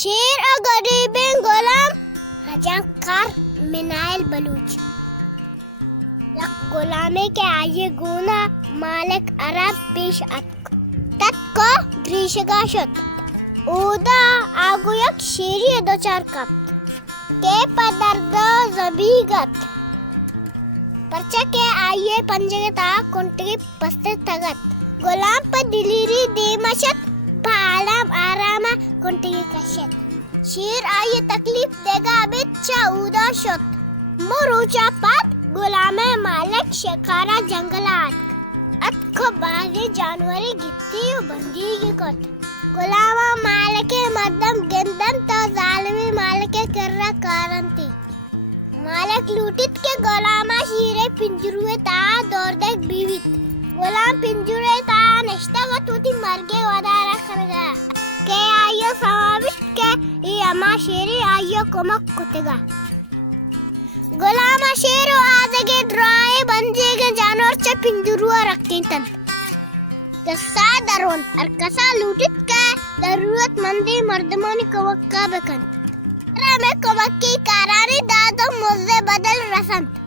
शेर और गरीबें गुलाम रजाकार मिनाइल बलूच गुलामे के आये गुना मालिक अरब पेश अतक तत्को दृशगाशत उदा आगुयक शेरी दो चार कप के पदर्दो जबीगत परचा के आये पंजगता कुंटगी पस्ते तगत गुलाम पर दिलीरी देमशत पालम आरामा कुंटगी कशत शेर आये तकलीफ देगा बिच्छा उदा शत मुरुचा पात गुलामे मालिक शिकारा जंगलात अतको बागे जानवरी गित्ती बंदी की कत गुलामा मालिके मदम गिंदन तो जालिमी मालिके कर्रा कारणती मालिक लूटित के गुलामा शीरे पिंजरुए ता दौर देख बीवित गुलाम पिंजरे ता नष्टा वतुती मरगे वदारा करगा के आयो समाविष्ट के ये अमा शेरी आयो कोमक कुतेगा गुलामा शेरो आदगे ड्राए बंजे के जानवर चे पिंजरुआ रखती तन कसा दरोन और कसा लूटित का जरूरतमंदी मर्दमोनी कवक्का बकन में कवक्की कारानी दादो मुझे बदल रसंत